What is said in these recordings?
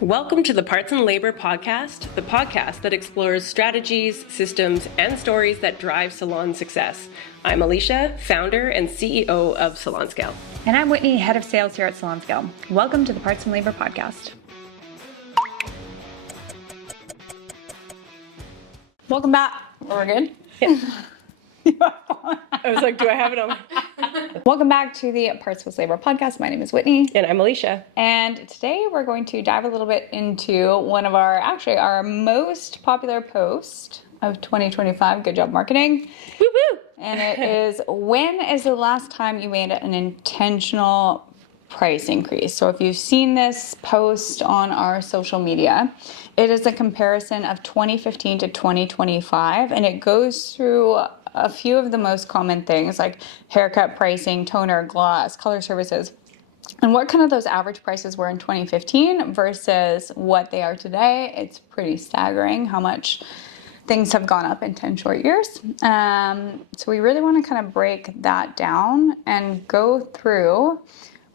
Welcome to the Parts and Labor Podcast, the podcast that explores strategies, systems, and stories that drive salon success. I'm Alicia, founder and CEO of Salon Scale. And I'm Whitney, head of sales here at Salon Scale. Welcome to the Parts and Labor Podcast. Welcome back. We're good? Yeah. I was like, do I have it on? Welcome back to the Parts with Labor Podcast. My name is Whitney. And I'm Alicia. And today we're going to dive a little bit into one of our most popular post of 2025. Good job marketing. Woo woo! And it is, when is the last time you made an intentional price increase? So if you've seen this post on our social media, it is a comparison of 2015 to 2025, and it goes through a few of the most common things like haircut pricing, toner, gloss, color services, and what kind of those average prices were in 2015 versus what they are today. It's pretty staggering how much things have gone up in 10 short years. So we really want to kind of break that down and go through,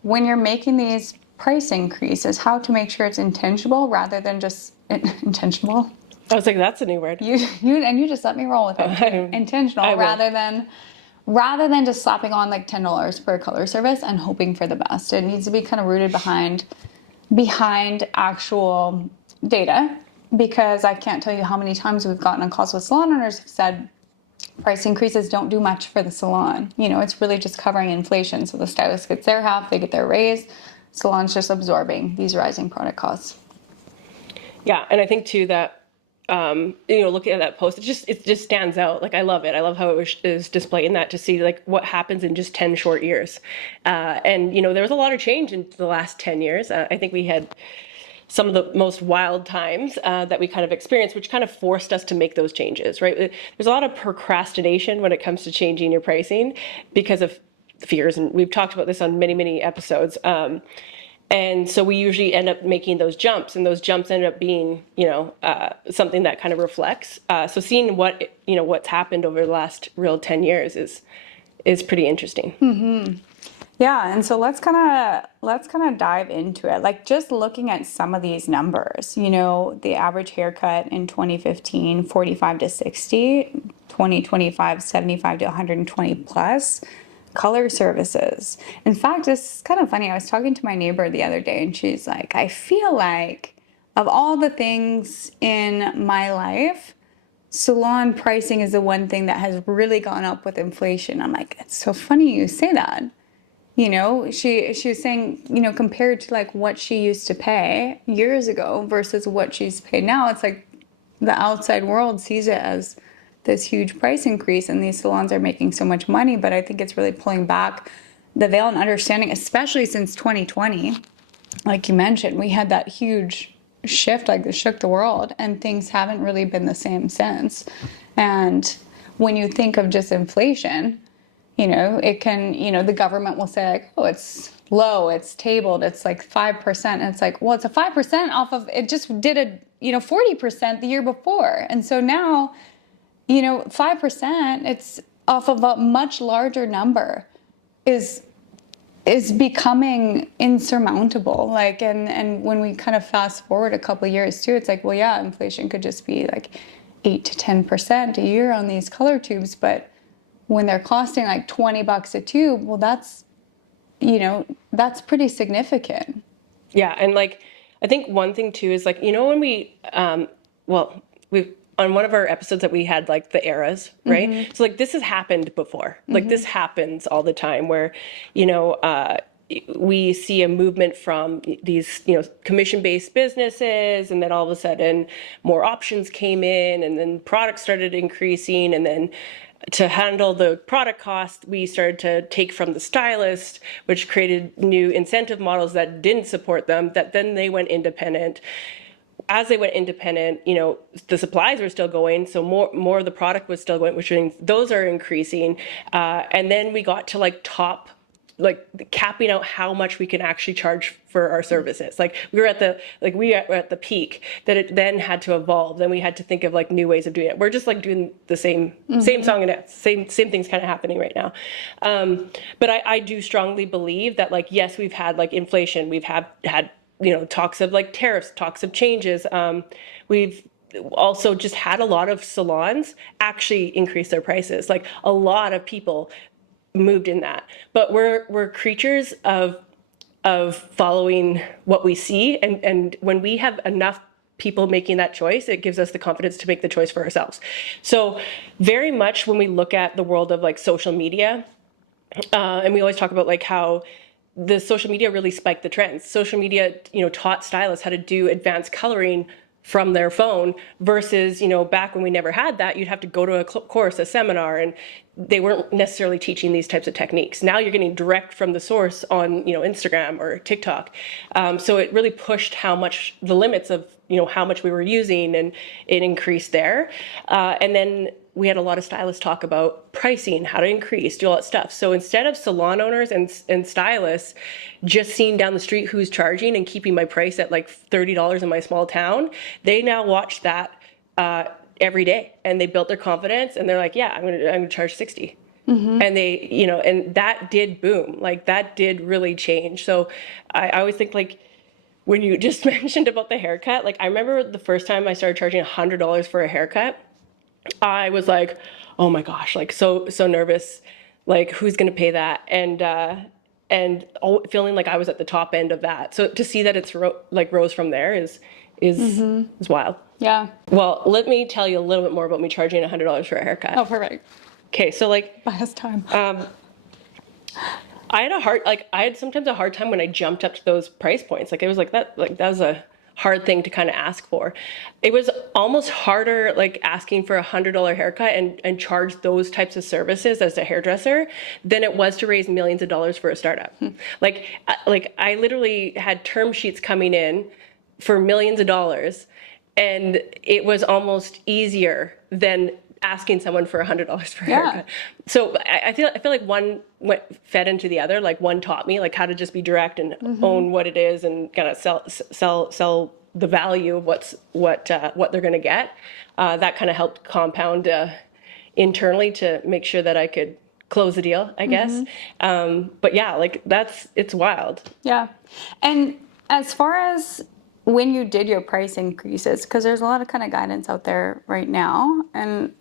when you're making these price increases, how to make sure it's intentional rather than just intentional. I was like, that's a new word. You just let me roll with it. Intentional rather than just slapping on like $10 per color service and hoping for the best. It needs to be kind of rooted behind actual data, because I can't tell you how many times we've gotten on calls with salon owners who've said price increases don't do much for the salon. You know, it's really just covering inflation. So the stylist gets their half, they get their raise. Salon's just absorbing these rising product costs. Yeah, and I think too that looking at that post, it just stands out. Like, I love it. I love how it is displaying that to see like what happens in just 10 short years. And there was a lot of change in the last 10 years. I think we had some of the most wild times that we kind of experienced, which kind of forced us to make those changes, right? There's a lot of procrastination when it comes to changing your pricing because of fears. And we've talked about this on many, many episodes. And so we usually end up making those jumps, and those jumps end up being, something that kind of reflects. So seeing what's happened over the last real 10 years is pretty interesting. Mm-hmm. Yeah, and so let's kind of dive into it. Like, just looking at some of these numbers, the average haircut in 2015, 45 to 60, 2025, 75 to 120 plus. Color services. In fact, this is kind of funny. I was talking to my neighbor the other day, and she's like, I feel like of all the things in my life, salon pricing is the one thing that has really gone up with inflation. I'm like, it's so funny you say that. She was saying, compared to like what she used to pay years ago versus what she's paid now, it's like the outside world sees it as this huge price increase, and these salons are making so much money. But I think it's really pulling back the veil and understanding, especially since 2020. Like you mentioned, we had that huge shift, like it shook the world, and things haven't really been the same since. And when you think of just inflation, it can, the government will say like, oh, it's low, it's tabled, it's like 5%. And it's like, well, it's a 5% off of, it just did 40% the year before. And so now, 5%, it's off of a much larger number, is becoming insurmountable. Like, and when we kind of fast forward a couple of years too, it's like, well, yeah, inflation could just be like 8 to 10% a year on these color tubes. But when they're costing like $20 a tube, well, that's pretty significant. Yeah. And like, I think one thing too is like, when we, we've, on one of our episodes that we had like the eras, right? Mm-hmm. So like this has happened before. Mm-hmm. Like this happens all the time where, we see a movement from these, commission-based businesses, and then all of a sudden more options came in, and then products started increasing, and then to handle the product cost, we started to take from the stylist, which created new incentive models that didn't support them, that then they went independent. As they went independent, the supplies were still going, so more of the product was still going, which means those are increasing. And then we got to capping out how much we can actually charge for our services. Like we were at the peak that it then had to evolve. Then we had to think of like new ways of doing it. We're just like doing the same song and dance, same things kind of happening right now. But I do strongly believe that like, yes, we've had like inflation, we've had talks of like tariffs, talks of changes. We've also just had a lot of salons actually increase their prices. Like a lot of people moved in that, but we're creatures of following what we see, and when we have enough people making that choice, it gives us the confidence to make the choice for ourselves. So very much when we look at the world of like social media, and we always talk about like how the social media really spiked the trends. Social media, taught stylists how to do advanced coloring from their phone versus, back when we never had that, you'd have to go to a course, a seminar, and they weren't necessarily teaching these types of techniques. Now you're getting direct from the source on, Instagram or TikTok. So it really pushed the limits of, how much we were using, and it increased there. And then we had a lot of stylists talk about pricing, how to increase, do all that stuff. So instead of salon owners and stylists just seeing down the street who's charging and keeping my price at like $30 in my small town, they now watch that every day, and they built their confidence, and they're like, yeah, I'm gonna charge 60. And they, and that did boom. Like that did really change. So I always think like, when you just mentioned about the haircut, like I remember the first time I started charging $100 for a haircut, I was like, oh my gosh, like so nervous, like who's gonna pay that? And feeling like I was at the top end of that. So to see that it's rose from there is wild. Yeah. Well, let me tell you a little bit more about me charging $100 for a haircut. Oh, perfect. Okay, so like Buy us time. I had sometimes a hard time when I jumped up to those price points. Like it was that was a hard thing to kind of ask for. It was almost harder like asking for $100 haircut and charge those types of services as a hairdresser than it was to raise millions of dollars for a startup. Like I literally had term sheets coming in for millions of dollars, and it was almost easier than asking someone for $100 for a haircut. So I feel like one fed into the other. Like one taught me like how to just be direct and own what it is, and kind of sell the value of what they're going to get. That kind of helped compound internally to make sure that I could close the deal, I guess. But yeah, like it's wild. Yeah. And as far as when you did your price increases, because there's a lot of kind of guidance out there right now, and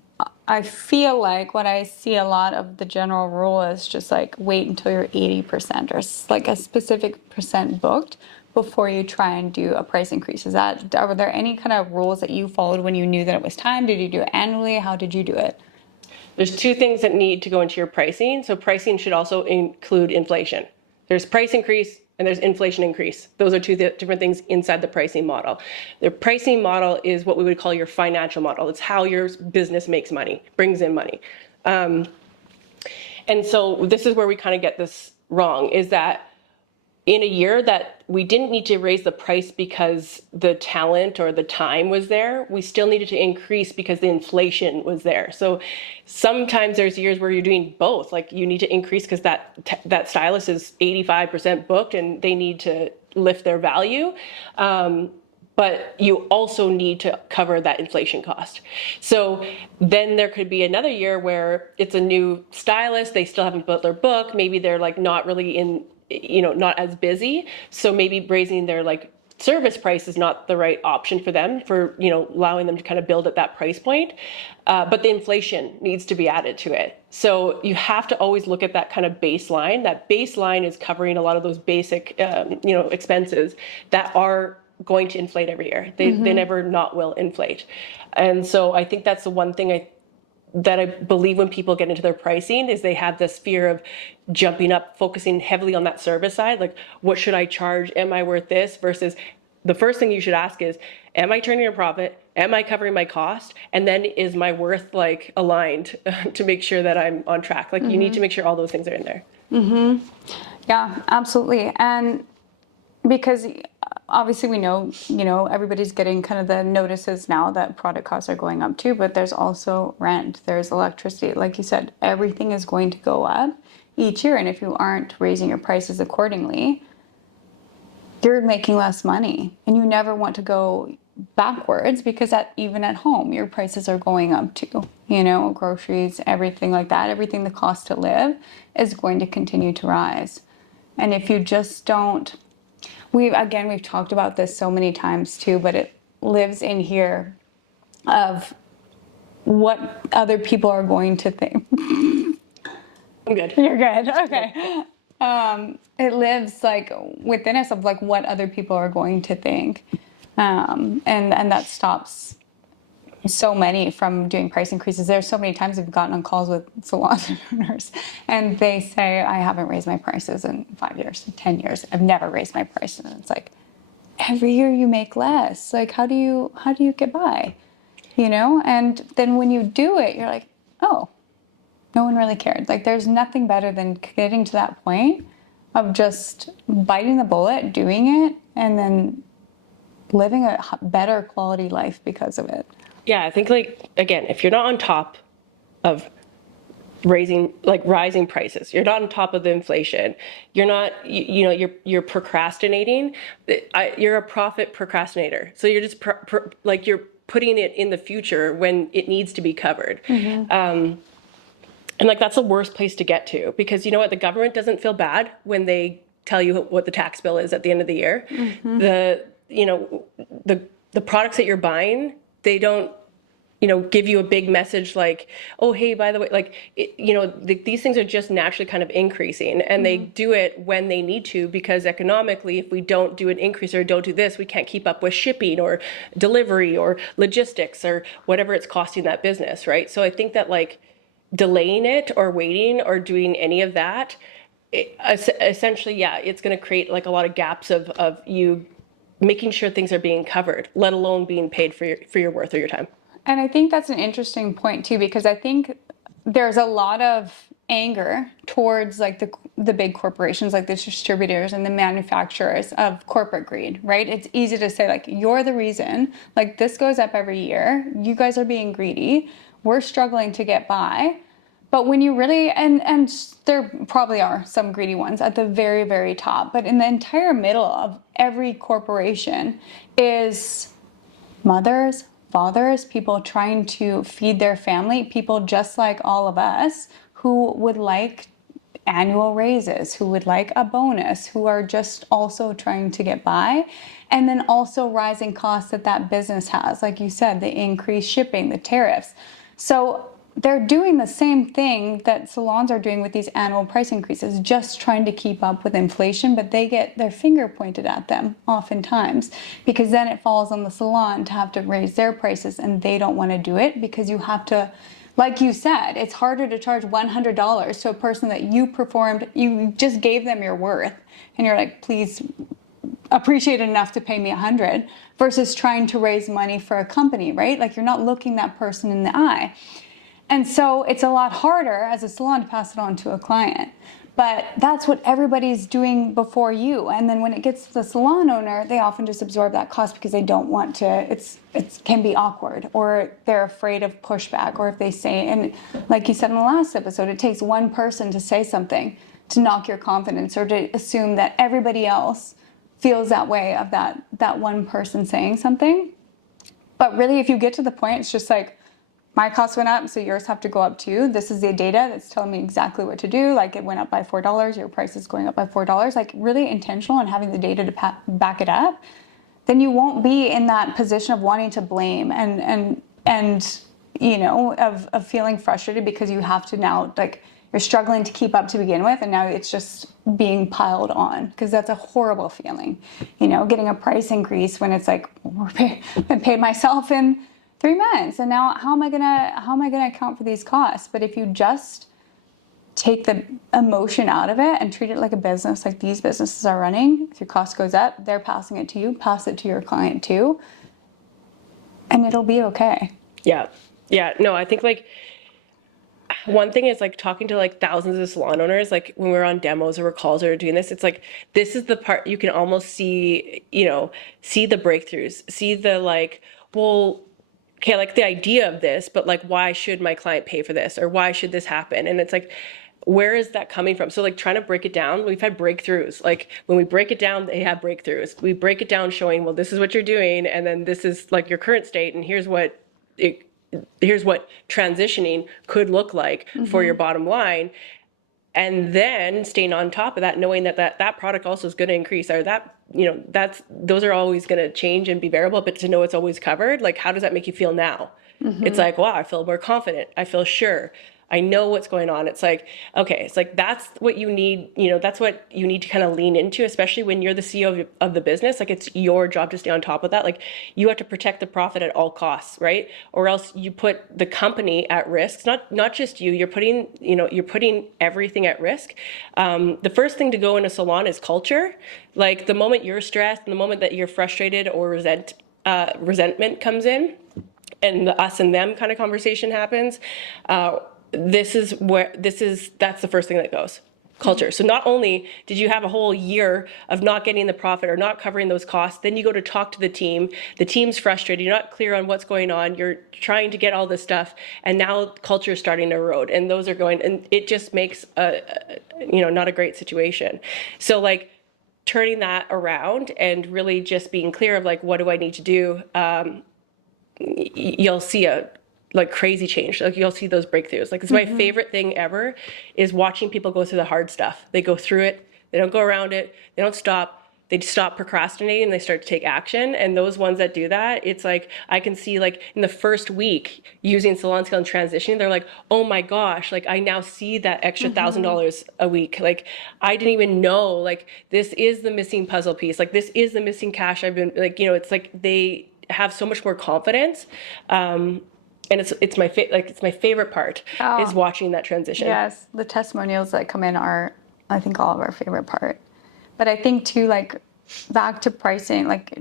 I feel like what I see a lot of the general rule is just like wait until you're 80% or like a specific percent booked before you try and do a price increase. Are there any kind of rules that you followed when you knew that it was time? Did you do it annually? How did you do it? There's two things that need to go into your pricing. So pricing should also include inflation. There's price increase and there's inflation increase. Those are two different things inside the pricing model. The pricing model is what we would call your financial model. It's how your business makes money, brings in money. And so this is where we kind of get this wrong, is that in a year that we didn't need to raise the price because the talent or the time was there, we still needed to increase because the inflation was there. So sometimes there's years where you're doing both. Like you need to increase because that stylist is 85% booked and they need to lift their value. But you also need to cover that inflation cost. So then there could be another year where it's a new stylist, they still haven't built their book, maybe they're like not really not as busy. So maybe raising their like service price is not the right option for them, for allowing them to kind of build at that price point. But the inflation needs to be added to it. So you have to always look at that kind of baseline. That baseline is covering a lot of those basic expenses that are going to inflate every year. They never not will inflate. And so I think that's the one thing that I believe when people get into their pricing is they have this fear of jumping up, focusing heavily on that service side. Like, what should I charge? Am I worth this? Versus the first thing you should ask is, am I turning a profit? Am I covering my cost? And then is my worth like aligned to make sure that I'm on track? Like you need to make sure all those things are in there. Yeah, absolutely. And because obviously we know, everybody's getting kind of the notices now that product costs are going up too, but there's also rent, there's electricity. Like you said, everything is going to go up each year. And if you aren't raising your prices accordingly, you're making less money. And you never want to go backwards because even at home, your prices are going up too. Groceries, everything like that, everything the cost to live is going to continue to rise. And if you just don't We've talked about this so many times too, but it lives in here of what other people are going to think. I'm good. You're good. Okay. It lives like within us of like what other people are going to think. And that stops so many from doing price increases. There's so many times I've gotten on calls with salon owners and they say, I haven't raised my prices in 5 years, 10 years. I've never raised my prices. And it's like, every year you make less. Like, how do you get by? You know? And then when you do it, you're like, oh, no one really cared. Like, there's nothing better than getting to that point of just biting the bullet, doing it, and then living a better quality life because of it. Yeah, I think like, again, if you're not on top of rising prices, you're not on top of the inflation, you're not, you're procrastinating, you're a profit procrastinator. So you're just like you're putting it in the future when it needs to be covered. And like, that's the worst place to get to, because you know what? The government doesn't feel bad when they tell you what the tax bill is at the end of the year. The, the products that you're buying, they don't, give you a big message like, oh, hey, by the way, like, these things are just naturally kind of increasing, and they do it when they need to, because economically, if we don't do an increase or don't do this, we can't keep up with shipping or delivery or logistics or whatever it's costing that business, right? So I think that like delaying it or waiting or doing any of that, essentially, yeah, it's going to create like a lot of gaps of you making sure things are being covered, let alone being paid for your worth or your time. And I think that's an interesting point too, because I think there's a lot of anger towards like the big corporations, like the distributors and the manufacturers of corporate greed, right? It's easy to say like, you're the reason, like this goes up every year. You guys are being greedy. We're struggling to get by. But when you really, and there probably are some greedy ones at the very, very top, but in the entire middle of every corporation is mothers, fathers, people trying to feed their family, people just like all of us who would like annual raises, who would like a bonus, who are just also trying to get by. And then also rising costs that business has, like you said, the increased shipping, the tariffs. So they're doing the same thing that salons are doing with these annual price increases, just trying to keep up with inflation, but they get their finger pointed at them oftentimes, because then it falls on the salon to have to raise their prices, and they don't want to do it because you have to, like you said, it's harder to charge $100 to a person that you just gave them your worth, and you're like, please appreciate it enough to pay me $100, versus trying to raise money for a company, right? Like, you're not looking that person in the eye. And so it's a lot harder as a salon to pass it on to a client. But that's what everybody's doing before you. And then when it gets to the salon owner, they often just absorb that cost because they don't want to, it can be awkward, or they're afraid of pushback, or if they say, and like you said in the last episode, it takes one person to say something to knock your confidence, or to assume that everybody else feels that way of that one person saying something. But really, if you get to the point, it's just like, my costs went up, so yours have to go up too. This is the data that's telling me exactly what to do. Like, it went up by $4, your price is going up by $4. Like, really intentional and having the data to back it up. Then you won't be in that position of wanting to blame and of feeling frustrated because you have to now, like, you're struggling to keep up to begin with, and now it's just being piled on, because that's a horrible feeling. Getting a price increase when it's like, I paid myself in 3 months, and now how am I gonna account for these costs? But if you just take the emotion out of it and treat it like a business, like these businesses are running, if your cost goes up, they're passing it to you, pass it to your client too, and it'll be okay. Yeah. No, I think like one thing is like talking to like thousands of salon owners, like when we're on demos or we're calls or doing this, it's like, this is the part you can almost see, see the breakthroughs, see the like, well, okay, I like the idea of this, but like, why should my client pay for this? Or why should this happen? And it's like, where is that coming from? So like, trying to break it down, we've had breakthroughs. Like, when we break it down, they have breakthroughs. We break it down showing, well, this is what you're doing, and then this is like your current state, and here's what transitioning could look like for your bottom line. and then staying on top of that, knowing that product also is going to increase, or that, those are always going to change and be variable, but to know it's always covered, like, how does that make you feel now? It's like, wow, I feel more confident. I feel sure. I know what's going on. It's like, okay, it's like, that's what you need, that's what you need to kind of lean into, especially when you're the CEO of the business. Like, it's your job to stay on top of that. Like, you have to protect the profit at all costs, right? Or else you put the company at risk. It's not just you. You're putting everything at risk. The first thing to go in a salon is culture. Like, the moment you're stressed and the moment that you're frustrated or resentment comes in, and the us and them kind of conversation happens, that's the first thing that goes. Culture. So not only did you have a whole year of not getting the profit or not covering those costs, then you go to talk to the team's frustrated, you're not clear on what's going on, you're trying to get all this stuff, and now culture is starting to erode, and those are going, and it just makes not a great situation. So, like, turning that around and really just being clear of, like, what do I need to do, you'll see a crazy change. Like, you'll see those breakthroughs. Like, it's my favorite thing ever is watching people go through the hard stuff. They go through it. They don't go around it. They don't stop. They stop procrastinating and they start to take action. And those ones that do that, it's like, I can see, like, in the first week using salon scale and transitioning, they're like, oh my gosh, like, I now see that extra $1,000 a week. Like, I didn't even know, like, this is the missing puzzle piece. Like, this is the missing cash. I've been, like, it's like they have so much more confidence, and it's my favorite part is watching that transition. Yes, the testimonials that come in are, I think, all of our favorite part. But I think too, like, back to pricing, like,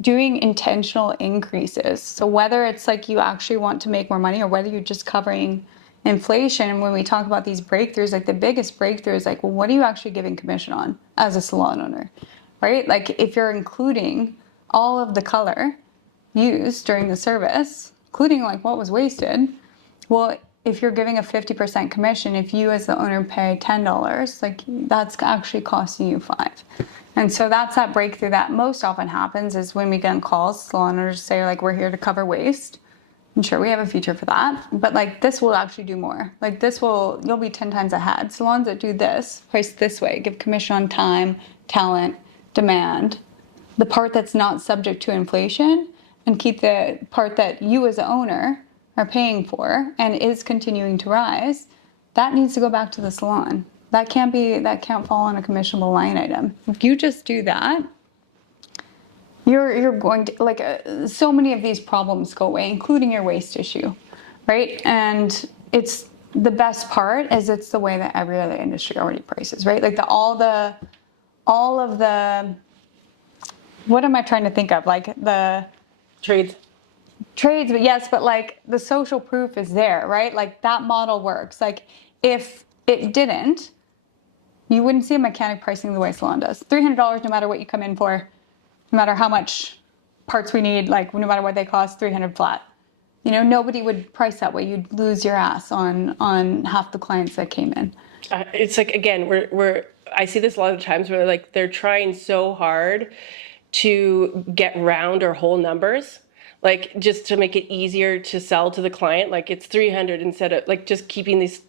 doing intentional increases. So whether it's like you actually want to make more money or whether you're just covering inflation, and when we talk about these breakthroughs, like, the biggest breakthrough is like, well, what are you actually giving commission on as a salon owner, right? Like, if you're including all of the color used during the service, including like what was wasted, well, if you're giving a 50% commission, if you as the owner pay $10, like, that's actually costing you $5. And so that's that breakthrough that most often happens is when we get on calls, salon owners say, like, we're here to cover waste. And sure, we have a feature for that, but, like, this will actually do more. Like, you'll be 10 times ahead. Salons that do this, price this way, give commission on time, talent, demand, the part that's not subject to inflation, and keep the part that you as the owner are paying for and is continuing to rise, that needs to go back to the salon. That can't fall on a commissionable line item. If you just do that, you're going to, like, so many of these problems go away, including your waste issue, right? And it's the best part is it's the way that every other industry already prices, right? Like, all of the, what am I trying to think of? Like, the Trades, but yes, but, like, the social proof is there, right? Like, that model works. Like, if it didn't, you wouldn't see a mechanic pricing the way salon does. $300 no matter what you come in for, no matter how much parts we need, like, no matter what they cost, $300 flat. Nobody would price that way. You'd lose your ass on half the clients that came in. It's like, again, I see this a lot of times where, like, they're trying so hard to get round or whole numbers, like, just to make it easier to sell to the client. Like, it's 300 instead of, like, just keeping these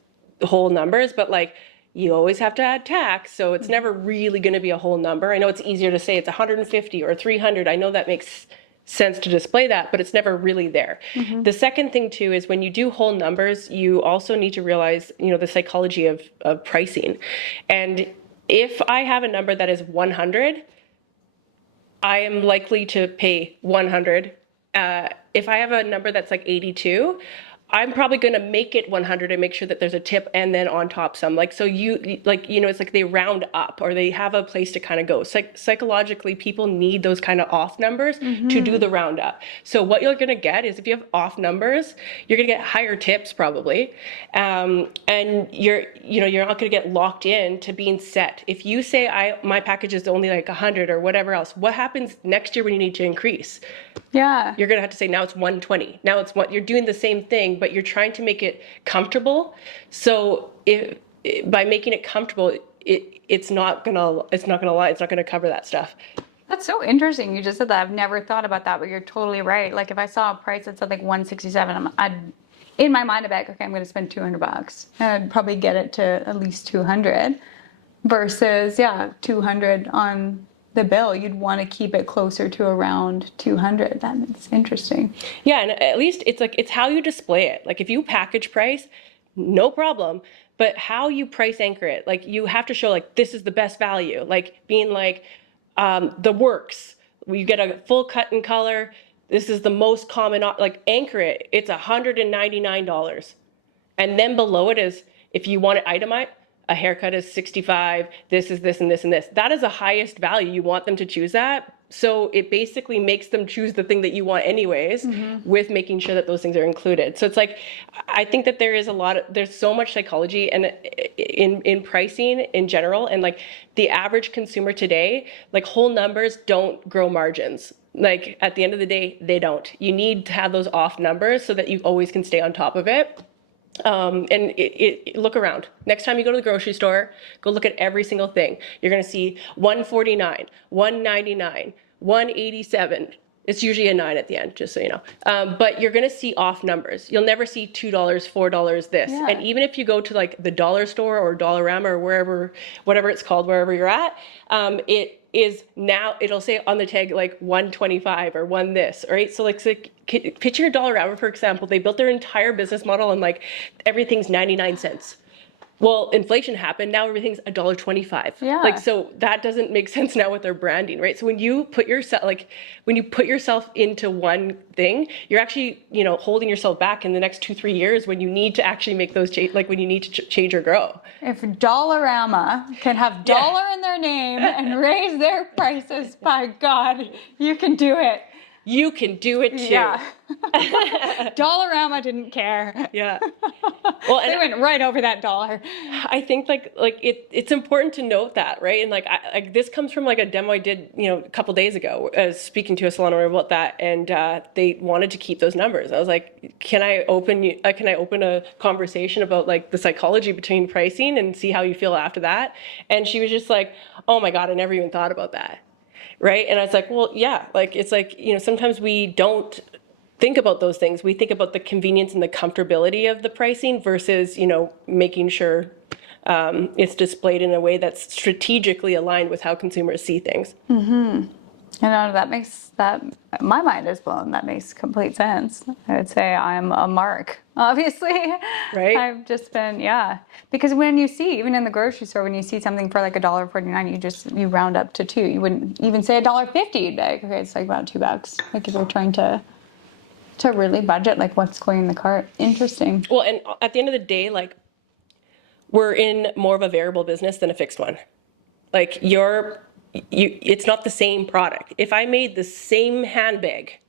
whole numbers, but, like, you always have to add tax, so it's never really going to be a whole number. I know it's easier to say it's 150 or 300. I know that makes sense to display that, but it's never really there. The second thing too is when you do whole numbers, you also need to realize, the psychology of pricing. And if I have a number that is 100, I am likely to pay 100. If I have a number that's like 82, I'm probably going to make it 100 and make sure that there's a tip and then on top some. Like, so it's like they round up or they have a place to kind of go. Psychologically, people need those kind of off numbers to do the round up. So what you're going to get is if you have off numbers, you're going to get higher tips probably. And you're not going to get locked in to being set. If you say my package is only like 100 or whatever else, what happens next year when you need to increase? Yeah. You're going to have to say, now it's 120. Now it's what you're doing the same thing, but you're trying to make it comfortable. So by making it comfortable, it's not going to lie. It's not going to cover that stuff. That's so interesting. You just said that. I've never thought about that, but you're totally right. Like, if I saw a price that said like 167, in my mind, I'm like, okay, I'm going to spend $200, and I'd probably get it to at least 200 versus, 200 on the bill. You'd want to keep it closer to around 200. That's interesting. Yeah, and at least it's how you display it. Like if you package price, no problem. But how you price anchor it, like you have to show like this is the best value. Like being like the works. You get a full cut and color. This is the most common. Like anchor it. It's $199, and then below it is if you want it itemized. A haircut is 65. This is this and this and this. That is the highest value. You want them to choose that. So it basically makes them choose the thing that you want anyways, with making sure that those things are included. So it's like, I think that there's so much psychology and in pricing in general, and like the average consumer today, like whole numbers don't grow margins. Like at the end of the day, they don't. You need to have those off numbers so that you always can stay on top of it. And look around. Next time you go to the grocery store, go look at every single thing. You're going to see $149, $199, $187. It's usually a 9 at the end, just so you know. But you're going to see off numbers. You'll never see $2, $4 this. Yeah. And even if you go to like the dollar store or Dollarama or wherever, whatever it's called, wherever you're at, it is now, it'll say on the tag like 125 or one this, right? So like picture Dollarama, for example. They built their entire business model on like everything's 99 cents. Well, inflation happened. Now everything's $1.25. Yeah. Like, so that doesn't make sense now with their branding, right? So when you put yourself into one thing, you're actually, holding yourself back in the next 2-3 years when you need to actually make those when you need to change or grow. If Dollarama can have dollar in their name and raise their prices, by God, you can do it. You can do it too. Yeah. Dollarama didn't care. Yeah. Well, They went right over that dollar. I think it's important to note that, right? And like this comes from like a demo I did, a couple days ago, speaking to a salon owner about that, and they wanted to keep those numbers. I was like, can I open a conversation about like the psychology between pricing and see how you feel after that? And she was just like, oh my God, I never even thought about that. Right. And I was like, well, yeah, like, it's like, sometimes we don't think about those things. We think about the convenience and the comfortability of the pricing versus, making sure it's displayed in a way that's strategically aligned with how consumers see things. Mm-hmm. My mind is blown. That makes complete sense. I would say I'm a mark, obviously. Right. I've just been, because when you see, even in the grocery store, when you see something for like $1.49, you round up to 2. You wouldn't even say $1.50. You'd be like, okay, it's like about $2. Like if you're trying to really budget, like what's going in the cart. Interesting. Well, and at the end of the day, like we're in more of a variable business than a fixed one. Like it's not the same product. If I made the same handbag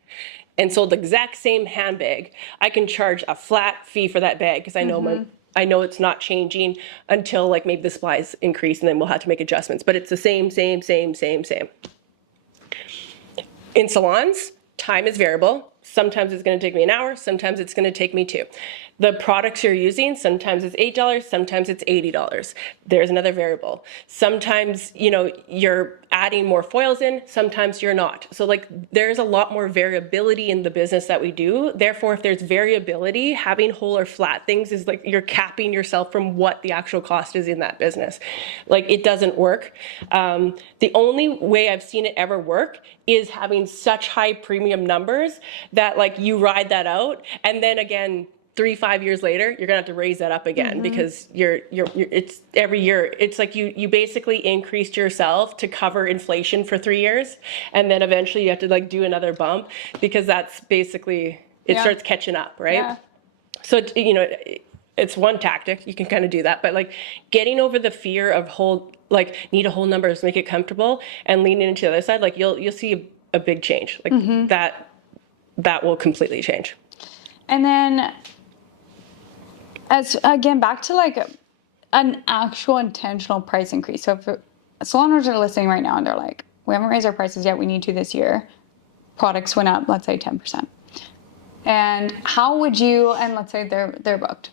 and sold the exact same handbag, I can charge a flat fee for that bag because I know it's not changing until like maybe the supplies increase, and then we'll have to make adjustments. But it's the same. In salons, time is variable. Sometimes it's going to take me an hour. Sometimes it's going to take me 2. The products you're using, sometimes it's $8, sometimes it's $80. There's another variable. Sometimes, you're adding more foils in, sometimes you're not. So like there's a lot more variability in the business that we do. Therefore, if there's variability, having whole or flat things is like you're capping yourself from what the actual cost is in that business. Like it doesn't work. The only way I've seen it ever work is having such high premium numbers that like you ride that out, and then again 3-5 years later you're gonna have to raise that up again because you're it's every year. It's like you basically increased yourself to cover inflation for 3 years, and then eventually you have to like do another bump because that's basically it starts catching up, right? Yeah. So it's one tactic. You can kind of do that, but like getting over the fear of need a whole number to make it comfortable and leaning into the other side, like you'll see a big change. Like that will completely change. And then back to like an actual intentional price increase. So if salon owners are listening right now and they're like, we haven't raised our prices yet, we need to this year. Products went up, let's say 10%. And how would you, and let's say they're booked.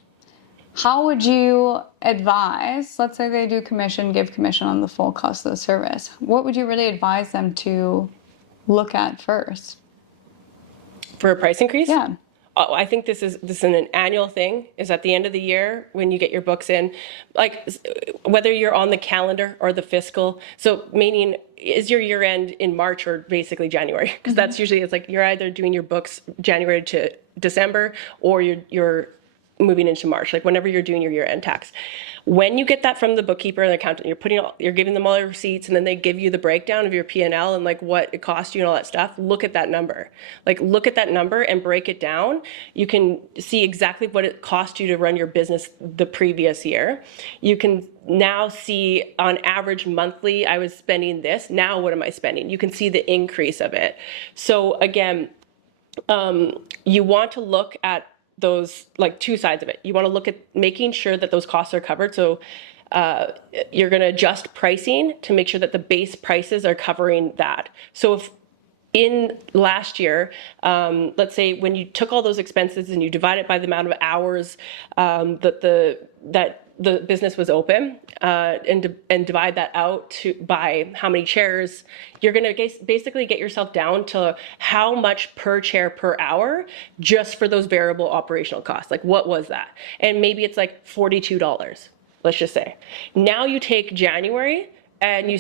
How would you advise, let's say they do give commission on the full cost of the service. What would you really advise them to look at first? For a price increase? Yeah. I think this is an annual thing, is at the end of the year when you get your books in, like whether you're on the calendar or the fiscal. So meaning, is your year end in March or basically January? Because that's usually, it's like you're either doing your books January to December, or you're moving into March, like whenever you're doing your year-end tax. When you get that from the bookkeeper and the accountant, you're giving them all your receipts, and then they give you the breakdown of your P&L and like what it cost you and all that stuff. Look at that number. Like look at that number and break it down. You can see exactly what it cost you to run your business the previous year. You can now see on average monthly, I was spending this. Now what am I spending? You can see the increase of it. So again, you want to look at those, like two sides of it. You want to look at making sure that those costs are covered. So you're going to adjust pricing to make sure that the base prices are covering that. So if in last year, let's say when you took all those expenses and you divide it by the amount of hours that the business was open, and divide that out by how many chairs, you're going to basically get yourself down to how much per chair per hour just for those variable operational costs. Like what was that? And maybe it's like $42, let's just say. Now you take January and you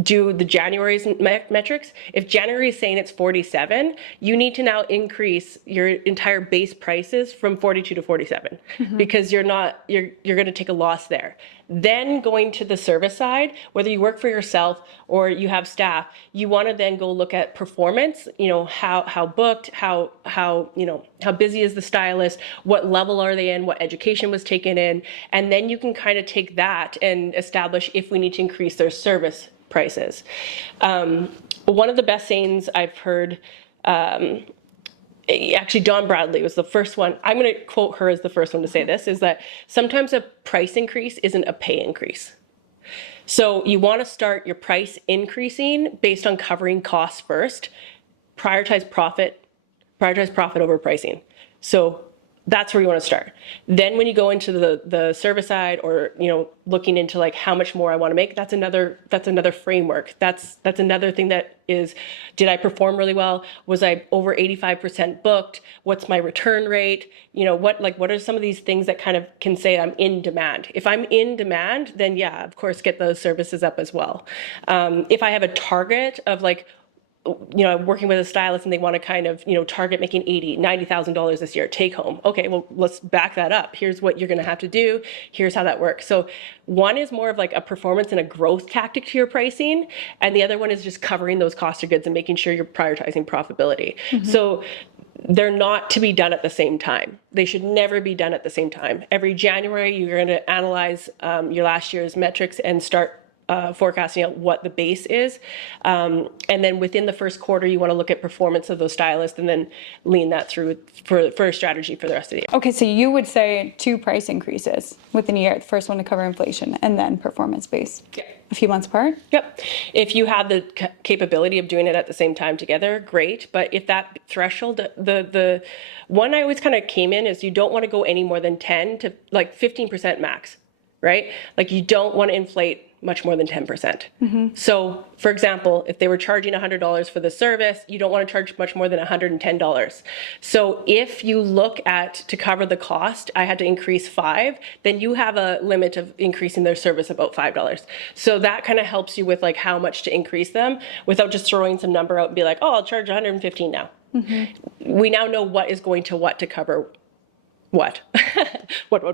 do the January's metrics. If January is saying it's 47, you need to now increase your entire base prices from 42 to 47, because you're going to take a loss there. Then going to the service side, whether you work for yourself or you have staff, you want to then go look at performance, how booked, how busy is the stylist, what level are they in, what education was taken in, and then you can kind of take that and establish if we need to increase their service prices. One of the best sayings I've heard, actually Dawn Bradley was the first one, I'm going to quote her as the first one to say this, is that sometimes a price increase isn't a pay increase. So you want to start your price increasing based on covering costs first, prioritize profit over pricing. So that's where you want to start. Then when you go into the service side, or looking into like how much more I want to make, that's another framework. That's another thing that is, did I perform really well? Was I over 85% booked? What's my return rate? What are some of these things that kind of can say I'm in demand? If I'm in demand, then yeah, of course, get those services up as well. If I have a target of like, I'm working with a stylist and they want to kind of, target making $90,000 this year, take home. Okay, well, let's back that up. Here's what you're going to have to do. Here's how that works. So one is more of like a performance and a growth tactic to your pricing. And the other one is just covering those cost of goods and making sure you're prioritizing profitability. So they're not to be done at the same time. They should never be done at the same time. Every January, you're going to analyze your last year's metrics and start forecasting out what the base is. And then within the first quarter, you want to look at performance of those stylists and then lean that through for a strategy for the rest of the year. Okay, so you would say 2 price increases within a year. The first one to cover inflation, and then performance based. Yeah. A few months apart? Yep. If you have the capability of doing it at the same time together, great. But if that threshold, the one I always kind of came in is you don't want to go any more than 10 to like 15% max, right? Like you don't want to inflate much more than 10%. So for example, if they were charging $100 for the service, you don't want to charge much more than $110. So if you look at, to cover the cost, I had to increase 5, then you have a limit of increasing their service about $5. So that kind of helps you with like how much to increase them without just throwing some number out and be like, oh, I'll charge 115 now. We now know what is going to what to cover what. what.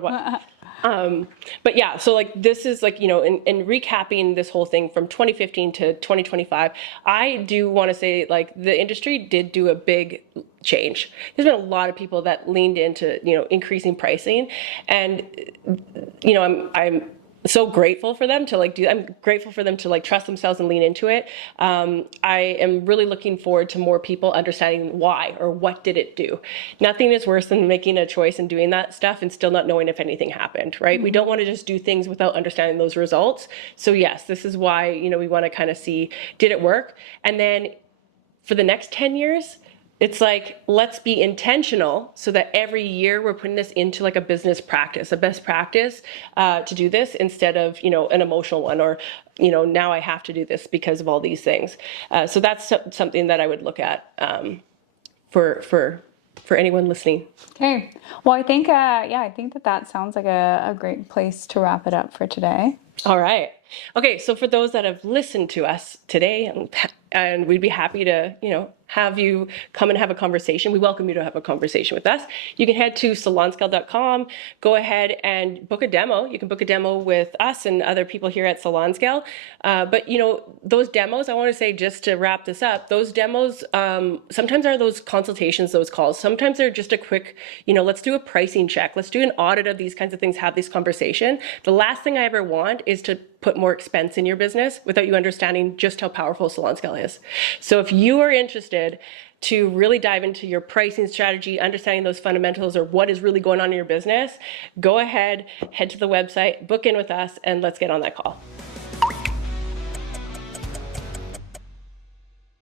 But yeah, so like this is like, in recapping this whole thing from 2015 to 2025, I do want to say like the industry did do a big change. There's been a lot of people that leaned into, increasing pricing, and, I'm so grateful for them to like I'm grateful for them to like trust themselves and lean into it. I am really looking forward to more people understanding why or what did it do. Nothing is worse than making a choice and doing that stuff and still not knowing if anything happened, right? We don't want to just do things without understanding those results. So yes, this is why, we want to kind of see, did it work? And then for the next 10 years, it's like, let's be intentional so that every year we're putting this into like a business practice, a best practice to do this instead of, an emotional one or, now I have to do this because of all these things. So that's something that I would look at for for anyone listening. Okay. Well, I think, I think that sounds like a great place to wrap it up for today. All right. Okay, so for those that have listened to us today, and we'd be happy to, have you come and have a conversation. We welcome you to have a conversation with us. You can head to salonscale.com, go ahead and book a demo. You can book a demo with us and other people here at Salonscale. But those demos, I want to say, just to wrap this up, those demos sometimes are those consultations, those calls. Sometimes they're just a quick, let's do a pricing check. Let's do an audit of these kinds of things, have this conversation. The last thing I ever want is to put more expense in your business without you understanding just how powerful Salonscale is. So if you are interested to really dive into your pricing strategy, understanding those fundamentals or what is really going on in your business, go ahead, head to the website, book in with us, and let's get on that call.